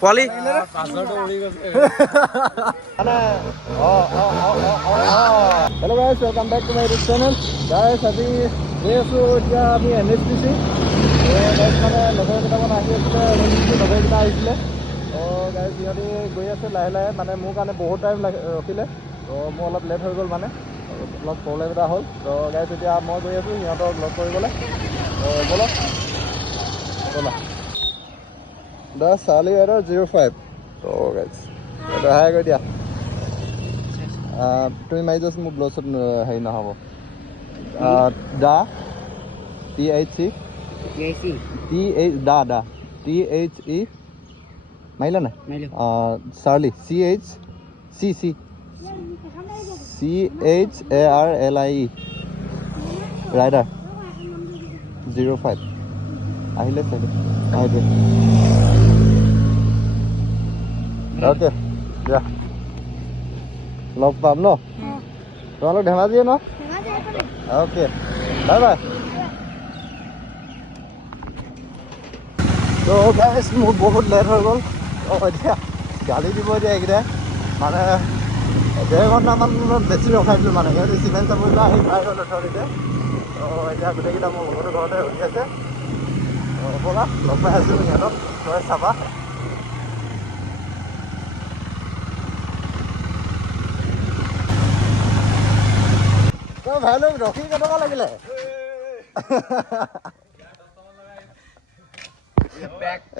পোৱালি hello' guys welcome back to my YouTube channel guys আজি গৈ আছোঁ এতিয়া আমি NHPC মানে লগৰ কেইটামান আহি আছিলে NHPC লগৰকেইটা আহিছিলে গাইজ সিহঁতি গৈ আছে লাহে লাহে মানে মোৰ কাৰণে বহুত টাইম ৰখিলে মোৰ অলপ লেট হৈ গ'ল মানে অলপ প্ৰব্লেম এটা হ'ল গাইজ এতিয়া মই গৈ আছোঁ সিহঁতক লগ কৰিবলৈ ব'লক ব'লা দা চাৰ্লি ৰাইডাৰ 05 গাইজ এইটো হাই কৰি দিয়া তুমি মাৰি যাচোন মোৰ ব্লছত হেৰি নহ'ব দা THE দা THE মাৰিলা নাই চাৰ্লি CHARLIE ৰাইডাৰ 05 আহিলে চাগে সেইটোৱে অ'কে দিয়া লগ পাম ন তোমালোক ধেমাজিয়ে ন অ'কে বাই বাই তো গাইজ মোৰ বহুত লেট হৈ গ'ল এতিয়া গালি দিব এতিয়া এইকেইটাই মানে 1.5 ঘণ্টামান বেছি ৰখাই দিলোঁ মানে সিহঁতি চিমেণ্ট চাপৰিৰ পৰা আহি পাই গ'ল অথৰিতে এতিয়া গোটেইকেইটা মোৰ ঘৰটো ঘৰতে ৰখি আছে ব'লা লগ পাই আছোঁ সিহঁতক তই চাবা ভাই লোক ৰখি কেনেকুৱা লাগিলে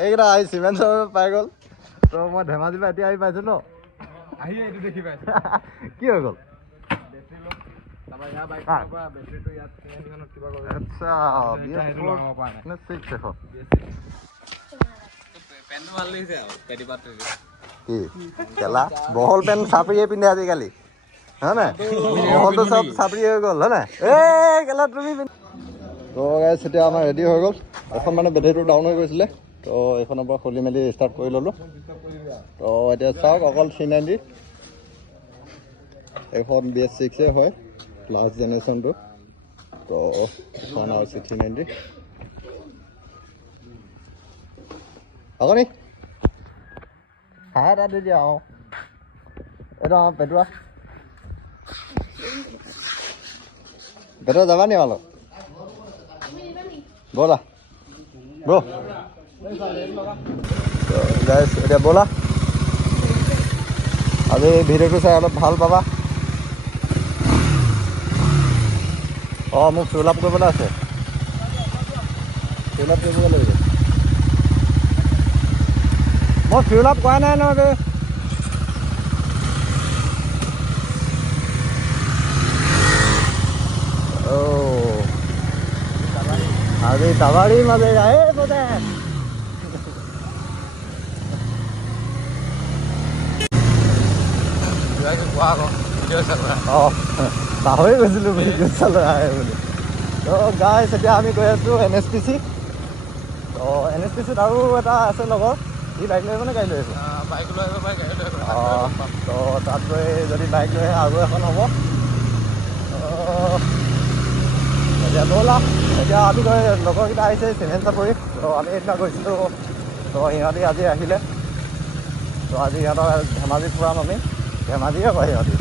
এইকেইটা আহি চিমেণ্ট চাপৰি পাই গ'ল তো মই ধেমাজিৰ পৰা এতিয়া আহি পাইছোঁ ন আহি এইটো দেখি পাইছোঁ কি হৈ গ'ল বহল পেণ্ট চাপৰিয়ে পিন্ধে আজিকালি হয় নাই বহলটো চব চাপৰি হৈ গ'ল হয় নাই এই কেলা তুমি তো গাইজ এতিয়া আমাৰ ৰেডি হৈ গ'ল এখন মানে বেটেৰীটো ডাউন হৈ গৈছিলে তো এইখনৰ পৰা খুলি মেলি ষ্টাৰ্ট কৰি ল'লোঁ তো এতিয়া চাওক অকল 390 এখন BS6 হয় লাষ্ট জেনেৰেশ্যনটো তো এখন RC 390 আকৌ নি হাই এটা দি দিয়া এইটো পেটুৱা যাবা নি অলপ ব'লা ব্ৰ গাইজ এতিয়া ব'লা আজি ভিডিঅ'টো চাই অলপ ভাল পাবা মোক ফিল আপ কৰিবলৈ আছে ফিল আপ কৰিব লাগিব মই ফিল আপ কৰা নাই নহয় আজি টাৱাৰী মাজে বোধে পাহৰি গৈছিলোঁ ভিডিঅ' চালৈ আহে বুলি তো গাইজ এতিয়া আমি গৈ আছোঁ NHPC তো NHPCত আৰু এটা আছে লগৰ সি বাইক লৈ আহিব নে গাড়ী লৈ আহিব বাইক লৈ আহিব গাড়ী লৈ আহিব তো তাত গৈ যদি বাইক লৈ আহে আৰু এখন হ'ব এতিয়া ব'লা এতিয়া আমি গৈ লগৰকেইটা আহিছে চিমেণ্ট চাপৰি তো আমি সেইদিনা গৈছিলোঁ তো সিহঁতি আজি আহিলে তো আজি সিহঁতৰ ধেমাজি ফুৰাম আমি ধেমাজিয়ে কয় সিহঁতি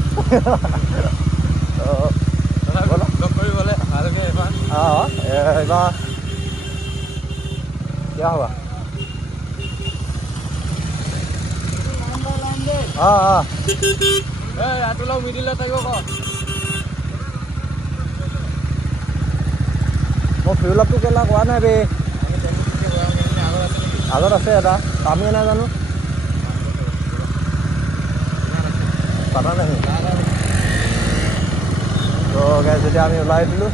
এইবাৰ কিয় হ'বা মিডিলে থাকিব ক মই ফিউল আপটো কেলা কোৱা নাই বে আগত আছে এটা কামেই নাই জানো পাতা নাই তো গাইজ যেতিয়া আমি ওলাই দিলোঁ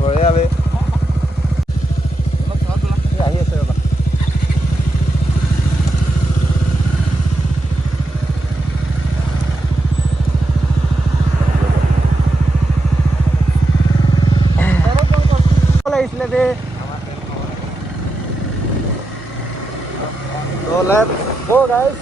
বঢ়িয়া বে আহি আছে ৰ'বা লাগিছিলে বে So let's go guys.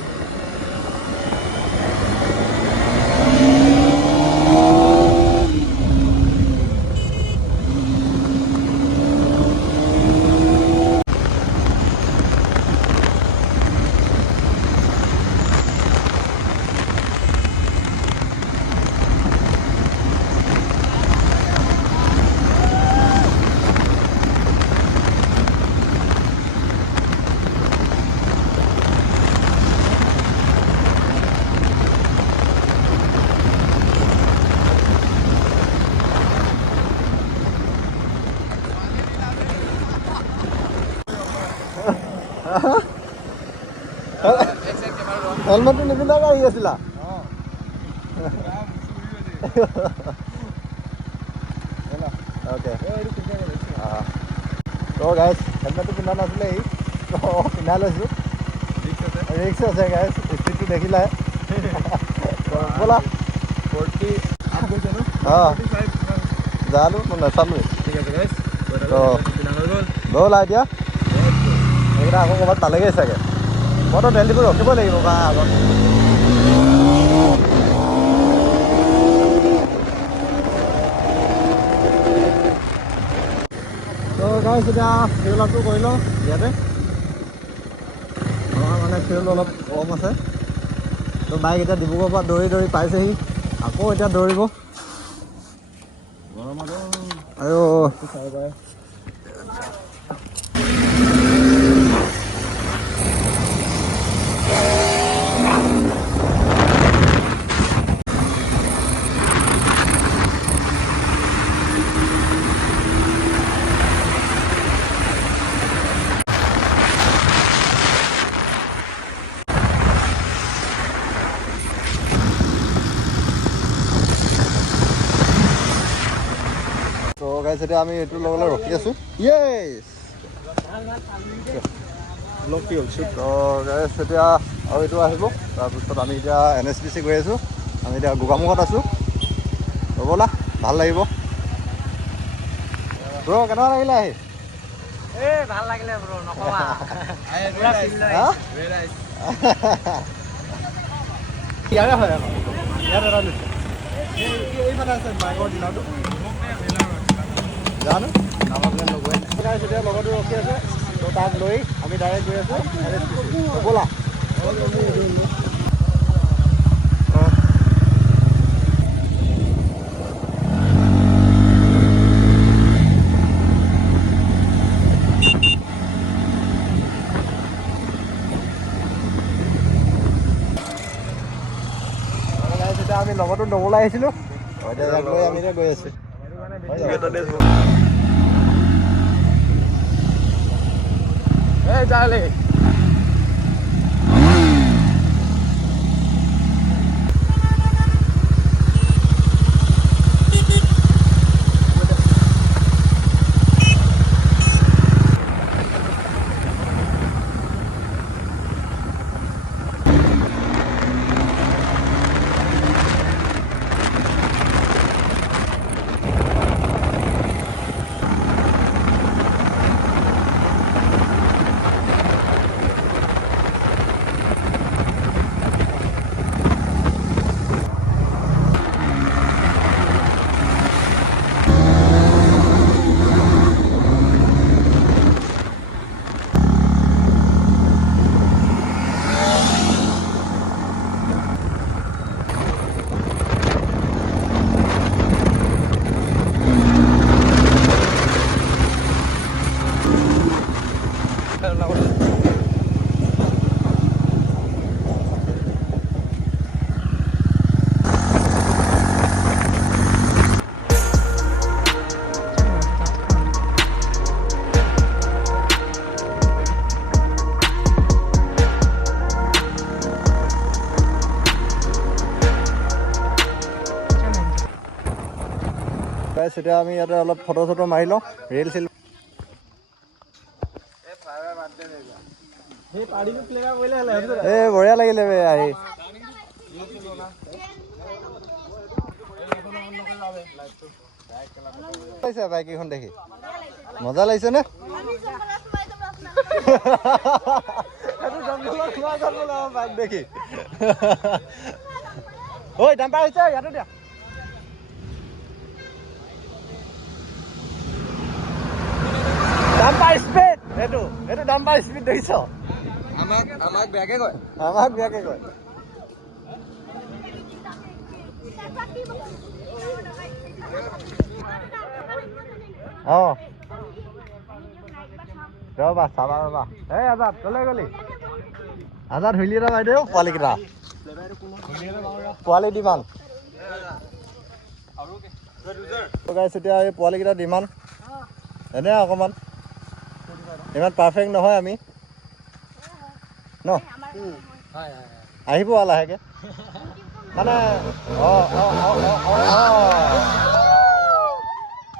হেলমেটটো নিপিন্ধাকৈ আহি আছিলা? অ'কে ত' গাইজ হেলমেটটো পিন্ধা নাছিলে সি পিন্ধাই লৈছোঁ। ৰিক্স আছে গাইজ, স্পীডটো দেখিলাই। ব'লা অঁ জানো মই নাচালোঁৱেই। ঠিক আছে গাইজ, ব'লা এতিয়া এইকেইটা আকৌ ক'ৰবাত পালেগৈ চাগে। মইতো তেল ডিপুত ৰখিব লাগিব বা আগত। তো গাইজ এতিয়া ফিউল আপটো কৰি লওঁ ইয়াতে। আমাৰ মানে ফিউল অলপ কম আছে। তো বাইক এতিয়া ডিব্ৰুগড়ৰ পৰা দৌৰি দৌৰি পাইছেহি, আকৌ এতিয়া দৌৰিব আৰু গাইজ এতিয়া আমি এইটো ল'বলৈ ৰখি আছোঁ। য়েছ তো গাইজ এতিয়া আৰু এইটো আহিব। তাৰপিছত আমি এতিয়া NSPC গৈ আছোঁ। আমি এতিয়া গোগামুখত আছোঁ। ব'লা ভাল লাগিব। ব্ৰ কেনেকুৱা লাগিলে আহি? ভাল লাগিলে ব্ৰ, নকবা। ইয়াৰে হয় আকৌ ইয়াত এটা লৈছে। এইফালে আছে বাইকৰ ডিলাৰটো। জানো আমাৰ প্লেন লগোৱাই নাই। এতিয়া লগৰটো ৰখি আছে, তো তাক লৈ আমি ডাইৰেক্ট গৈ আছোঁ NSPC। ব'লা এতিয়া আমি লগতো নগলাই আহিছিলোঁ। এতিয়া যাক লৈ আমি এতিয়া গৈ আছোঁ। এই চাৰ্লি এতিয়া আমি ইয়াতে অলপ ফটো চটো মাৰি লওঁ, ৰিল চিল। বঢ়িয়া লাগিলে বে আহি। বাইকখন দেখি মজা লাগিছে নে? বাইক দেখি ঐ ডাম্পাৰ আহিছে ইয়াতে দিয়া। ডাম্পাৰ স্পীড এইটো ডাম্পাৰ স্পীড দেখিছ? আমাক বেয়াকে কয়। অঁ ৰবা চাবা ৰবা। এই আজাদ কলৈ গলি? আজাদ হুইলি এটা বাইদেউ পোৱালিকেইটা পোৱালি ডিমাণ্ড। এতিয়া এই পোৱালিকেইটা ডিমাণ্ড এনে অকণমান ইমান পাৰফেক্ট নহয় আমি। ন আহিব আৰু লাহেকৈ মানে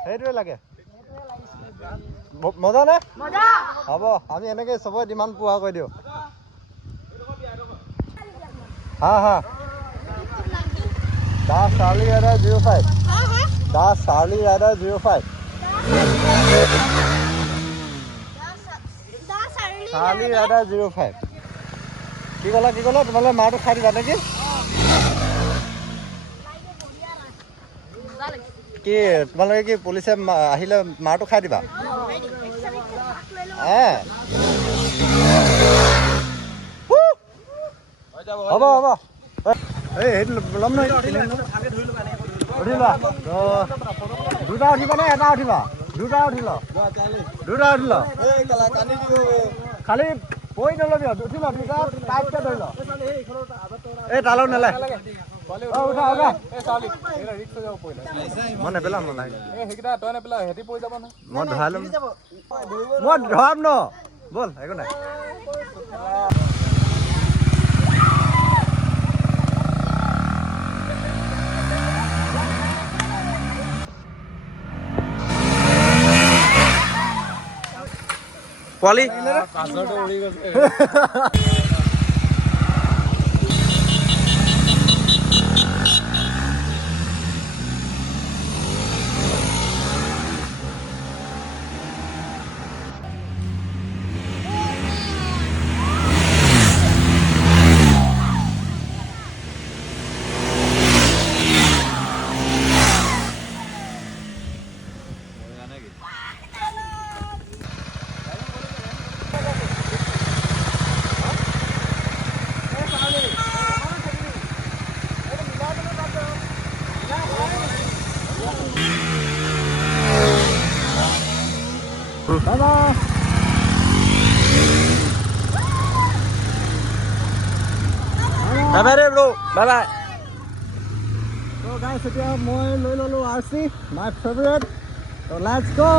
সেইটোৱে লাগে মজা নে হ'ব আমি এনেকৈ চবৰে ডিমাণ্ড পোৱা কৰি দিওঁ হা দা চাৰ্লি ৰাইডাৰ 05 দা চাৰ্লি ৰাইডাৰ 05 চাৰ্লি ৰাইডাৰ 05 কি ক'লা তোমালোকে মাৰটো খাই দিবা নেকি কি তোমালোকে কি পুলিচে আহিলে মাৰটো খাই দিবা হ'ব এই সেইটো ল'ম নহয় উঠিবা দুটা উঠিবা নে এটা উঠিবা দুটা উঠি ল খালি পৰি নলবি উঠি ল দুটা টাইটকৈ ধৰি ল এই তালৈ নেলাগ মই নেপেলাম মই ধৰাই ল'ম মই ধৰাম ন ব'ল একো নাই পোৱালি উৰি গৈছে Bye-bye. Bye-bye bro. Bye-bye. So guys, এতিয়া মই লৈ ললো RC, my favorite. So let's go.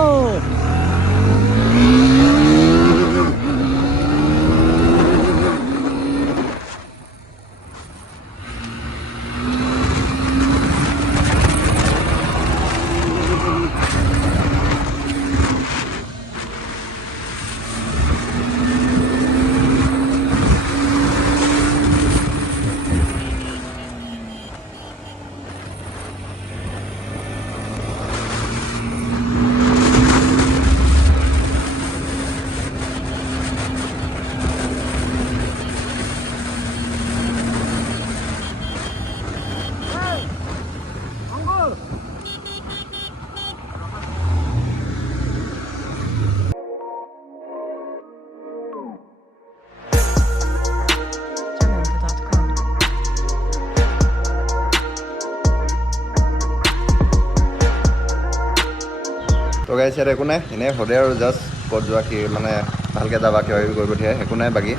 তো গাইছ ইয়াত একো নাই এনেই সদায় আৰু জাষ্ট ক'ত যোৱা কি মানে ভালকৈ যাবা কিবা কিবি কৰি পঠিয়াই একো নাই বাকী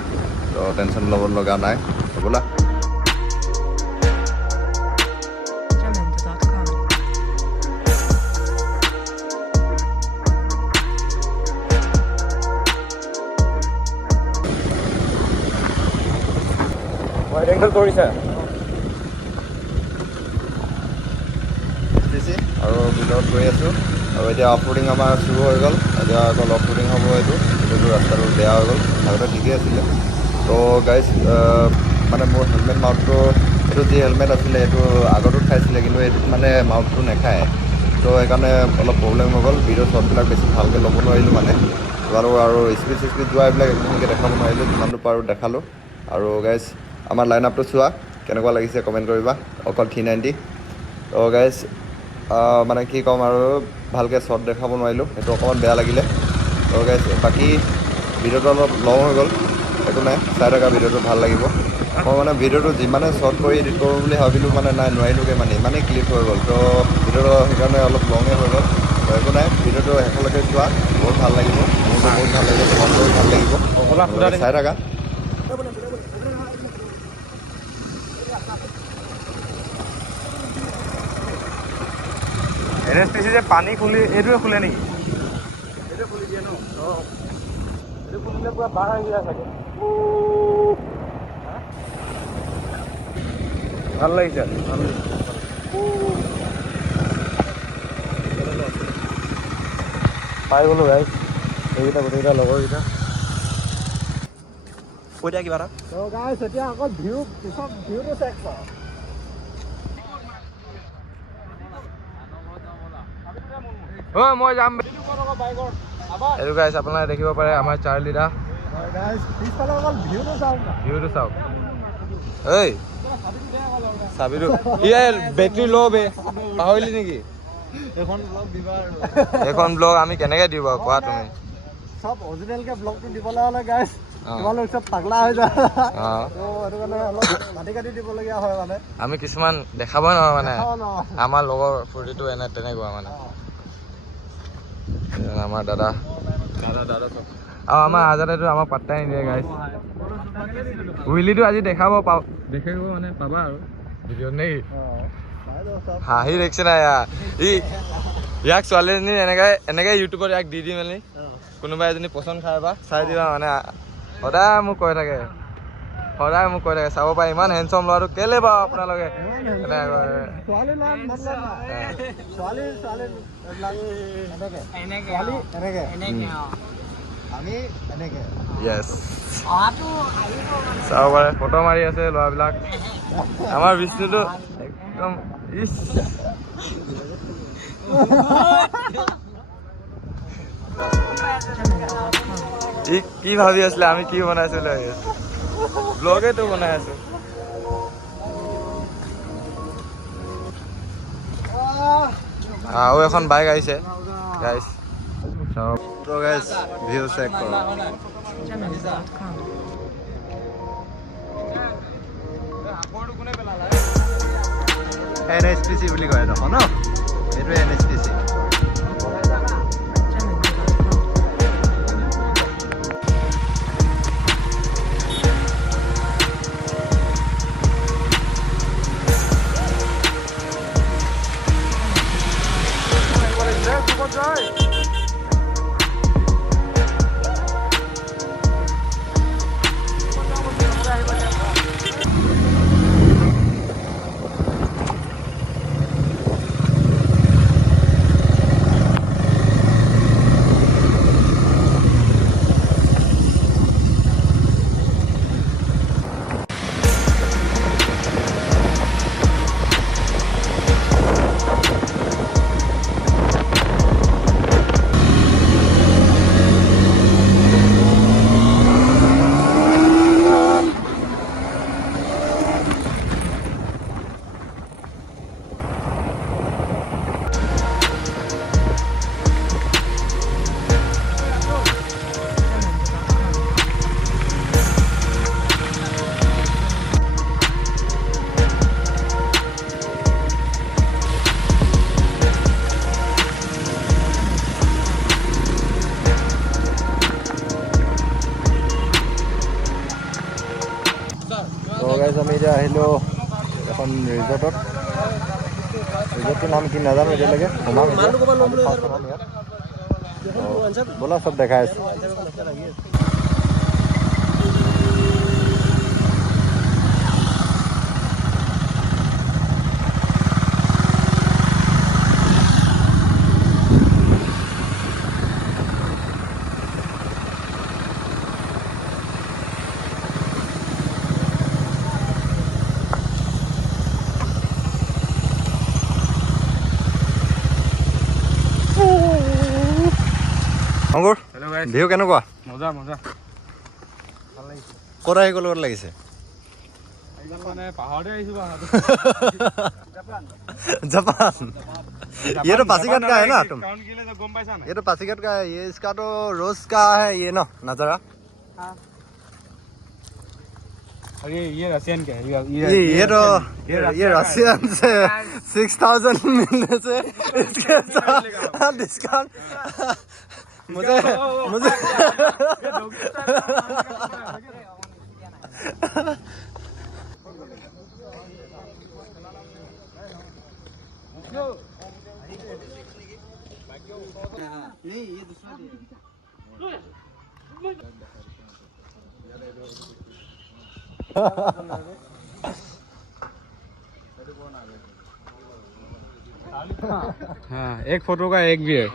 তো টেনশ্যন ল'ব লগা নাই হ'বলা কৰিছা আৰু ভিতৰত গৈ আছোঁ আৰু এতিয়া অফৰোডিং আমাৰ চুৰু হৈ গ'ল এতিয়া অকল অফৰোডিং হ'ব এইটো ৰাস্তাটো বেয়া হৈ গ'ল আগতে ঠিকেই আছিলে তো গাইজ মানে মোৰ হেলমেট মাউথটো এইটো যি হেলমেট আছিলে এইটো আগতো খাইছিলে কিন্তু এইটোত মানে মাউথটো নেখায় তো সেইকাৰণে অলপ প্ৰব্লেম হৈ গ'ল ভিডিঅ' শ্বটবিলাক বেছি ভালকৈ ল'ব নোৱাৰিলোঁ মানে আৰু স্পীড যোৱা এইবিলাক একদমকৈ দেখাব নোৱাৰিলোঁ যিমানটো পাৰোঁ দেখালোঁ আৰু গাইজ আমাৰ লাইন আপটো চোৱা কেনেকুৱা লাগিছে কমেণ্ট কৰিবা অকল 390 তো গাইজ মানে কি ক'ম আৰু ভালকৈ শ্বট দেখাব নোৱাৰিলোঁ সেইটো অকণমান বেয়া লাগিলে তো গাইজ বাকী ভিডিঅ'টো অলপ লং হৈ গ'ল একো নাই চাই থকা ভিডিঅ'টো ভাল লাগিব মই মানে ভিডিঅ'টো যিমানে শ্বৰ্ট কৰি এডিট কৰোঁ বুলি ভাবিলোঁ মানে নাই নোৱাৰিলোঁগৈ মানে ইমানেই ক্লিপ হৈ গ'ল তো ভিডিঅ'টো সেইকাৰণে অলপ লঙেই হৈ গ'ল তো একো নাই ভিডিঅ'টো শেষলৈকে চোৱা বহুত ভাল লাগিব মোৰতো বহুত ভাল লাগিব তোমালোকৰো ভাল লাগিব চাই থাকা NSPC যে পানী খুলি এইটোৱে খোলে নেকি এইটো খুলি দিয়ে ন এইটো খুলিলে পুৰা বাঢ় আহি যায় চাগে ভাল লাগিছে পাই গ'লো গাইজ এইকেইটা গোটেইকেইটা লগৰকেইটা কৈ দিয়া কিবা এটা গাইজ এতিয়া অকল ভিউ পিছত ভিউটো চেক কৰ মই যাম এইটো গাইজ আপোনালোকে দেখিব পাৰে আমাৰ চাৰ্লিদা ভিউটো চাওক ঐ চাবিটো বেটেৰী ল' বে পাহৰিলি নেকি এইখন ব্লগ আমি কেনেকে দিব বাৰু কোৱা তুমি সব অৰিজিনেলকে ব্লগটো দিবলৈ হ'লে গাইজ তোমালোক চব পাগলা হৈ যায় সেইটো কাৰণে অলপ কাটি কাটি দিবলগীয়া হয় মানে আমি কিছুমান দেখাবই নোৱাৰো মানে আমাৰ লগৰ ফূৰ্তিটো এনে তেনেকুৱা মানে আমাৰ দাদা চব আৰু আমাৰ আজাদেতো আমাক পাত্তাই নিদিয়ে গাইজ উইলিটো আজি দেখাব মানে পাবা আৰু ভিডিঅ'ত নেকি হাঁহি দেখিছে নাই ইয়াক ছোৱালীজনী এনেকৈ ইউটিউবত ইয়াক দি মেলি কোনোবা এজনী পচন্দ খাই বা চাই দিবা মানে সদায় মোক কৈ থাকে চাব পাৰে ইমান হেণ্ডচাম ল'ৰাটো কেলে বাৰু আপোনালোকে চাব পাৰে ফটো মাৰি আছে ল'ৰাবিলাক আমাৰ বিষ্ণুটো একদম কি ভাবি আছিলে আমি কি বনাইছো ব্লগেতো বনাই আছো আৰু এখন বাইক আহিছে গাইজ ভিউ চেক কৰক NHPC বুলি কয় দেখোন ন এইটোৱে NHPC আমি এতিয়া আহিলোঁ এখন ৰিজৰ্টটোৰ নাম কি নাজানো এতিয়ালৈকে ব'লা চব দেখাই আছো অংকুৰ ভিউ কেনেকুৱা মজা ক'ত আহি গ'ল ক'ত লাগিছে जापान ये तो पासीघाट का है ना तुम ये तो पासीघाट का है ये इसका तो रोज का है ये ना नजारा अरे ये रशियन का है ये तो ये रशियन से 6000 मिलने से इसके साथ डिस्काउंट मुझे नहीं ये दूसरा हाँ 1 फोटो का 1 बियर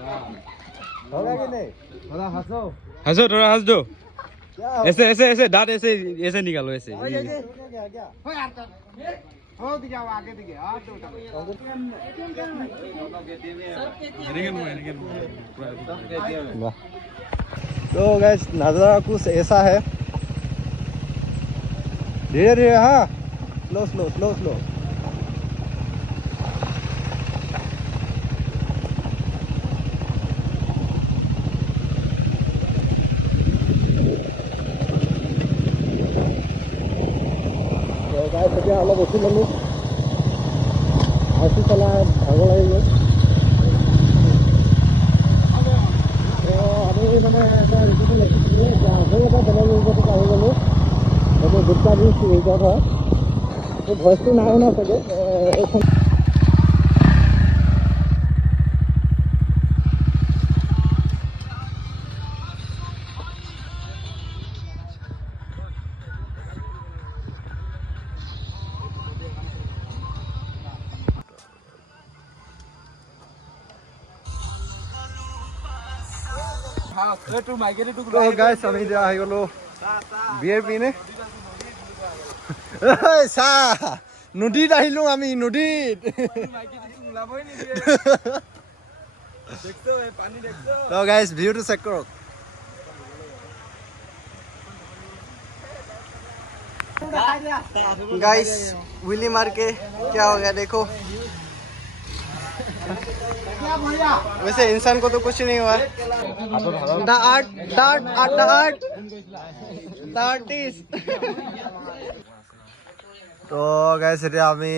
होगा कि नहीं? थोड़ा हंस दो ऐसे ऐसे ऐसे दांत ऐसे ऐसे निकालो ऐसे तो गैस नज़ारा कुछ ऐसा है धीरे धीरे हाँ स्लो स्लो स्लो स्लो এতিয়া অলপ উঠি ল'লোঁ আছি চলাই ভাগৰ লাগি গ'ল আমি মানে এটা ৰিজৰ্ট লৈছিলোঁ আকৌ এটা বেলেগ ৰিজৰ্টত আহি গ'লোঁ সেইটো গুপ্তা ব্ৰিজ ৰিজৰ্ট হয় এই ভইচটো নাই শুনা চাগে এইখন तो गाइस আমি এতিয়া আহি গ'লো বিয়েৰ পিনে চাহ নদীত আহিলো আমি নদীত তো गाइस ভিউটো চেক কৰক गाइस विली मार के क्या हो गया देखो वैसे इंसान को तो कुछ नहीं हुआ The artist তো গাইস এতিয়া আমি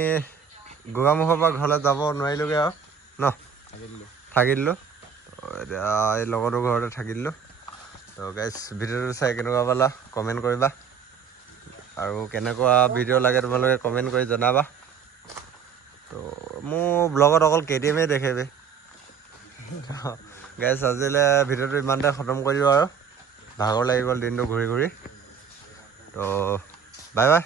গোগামুখৰ পৰা ঘৰলৈ যাব নোৱাৰিলোগে আৰু ন থাকি দিলোঁ এতিয়া এই লগৰটোৰ ঘৰতে থাকি দিলোঁ তো গাইস ভিডিঅ'টো চাই কেনেকুৱা পালা কমেণ্ট কৰিবা আৰু কেনেকুৱা ভিডিঅ' লাগে তোমালোকে কমেণ্ট কৰি জনাবা তো মোৰ ব্লগত অকল KTM দেখাবে গাইছ আজিলে ভিডিঅ'টো ইমানতে খতম কৰি দিওঁ আৰু ভাগৰ লাগি গ'ল দিনটো ঘূৰি ঘূৰি তো বাই বাই